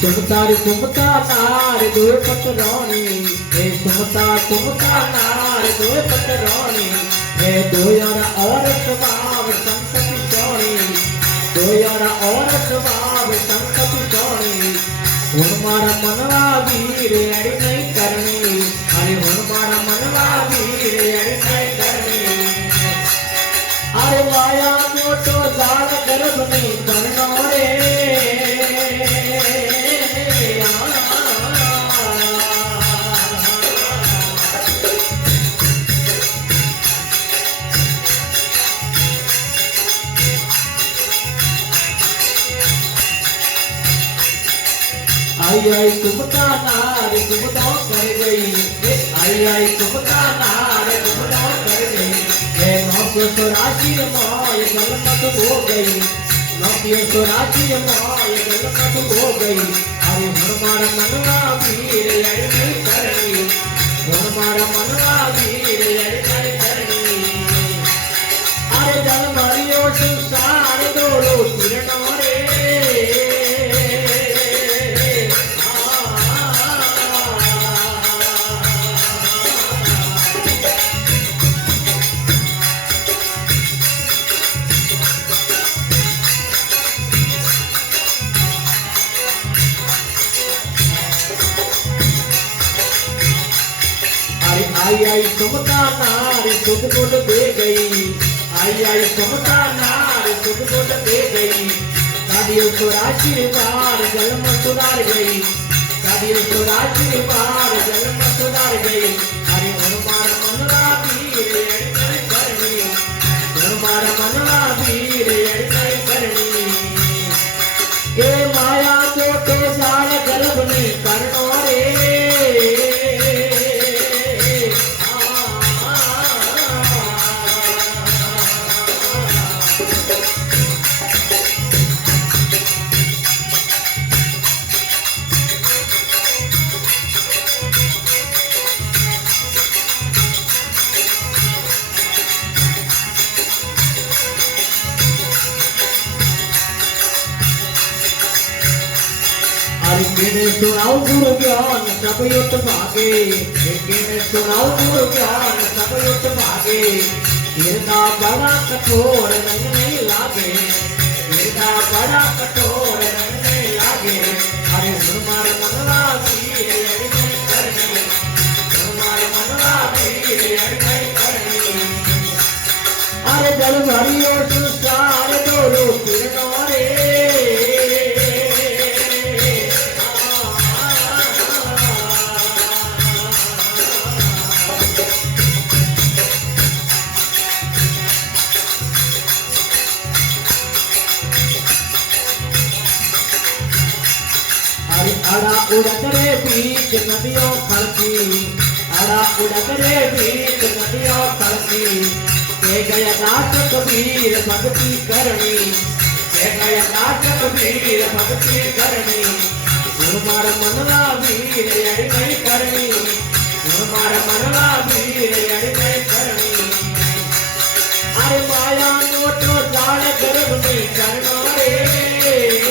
तुमता नार दो पतरानी हे तुमता नार दो पतरानी हे दो यार और स्वभाव संकट सोनी दो यार और स्वभाव संकट सोनी हुन मारा मनवा वीर अड़ी नहीं करनी अरे हुन मारा मनवा वीर अड़ी नहीं करनी अरे माया मोटो जाल गर्भ नहीं करना रे आई आई तुमका नार तुम तो कर गई आई तुमका नार तुम तो कर गई हे नौकियो तो राशि माय गलत हो गई नौकियो तो राशि माय गलत हो गई अरे हमारा मनवा वीर लड़ नहीं करनी हमारा मनवा वीर लड़ नहीं करनी अरे जल मारियो संसार दौड़ो तिरनो रे आई तुमका नार सुख गुण दे गई आई तुमका नार सुख गुण दे गई कादियो सुराशी बार जल में सुधार गई कादियो सुराशी बार जल में सुधार गई अरे हनुमान मनवा वीर अड़े करनी हनुमान मनवा वीर अड़े करनी ये माया तो जाल गर्भ नहीं करनो रे किने सुनाओ गुरु ज्ञान सब युत भागे किने सुनाओ गुरु ज्ञान सब युत भागे गिरदा बड़ा कठोर रंग नहीं लागे गिरदा बड़ा कठोर रंग नहीं लागे अरे हमारे मनवा वीर अड़ नहीं करनी हमारे मनवा वीर अड़ नहीं करनी अरे जल भरियो संसार दौड़ो तिरनो रे अड़ा उड़क रे बीच नदियों खड़की अड़ा उड़क रे बीच नदियों खड़की के गया नाटक वीर भक्ति करनी के गया नाटक वीर भक्ति करनी हमारा मनवा वीर अड़ नहीं करनी हमारा मनवा वीर अड़ नहीं करनी अरे माया नोटो जाल गर्भ नहीं करना रे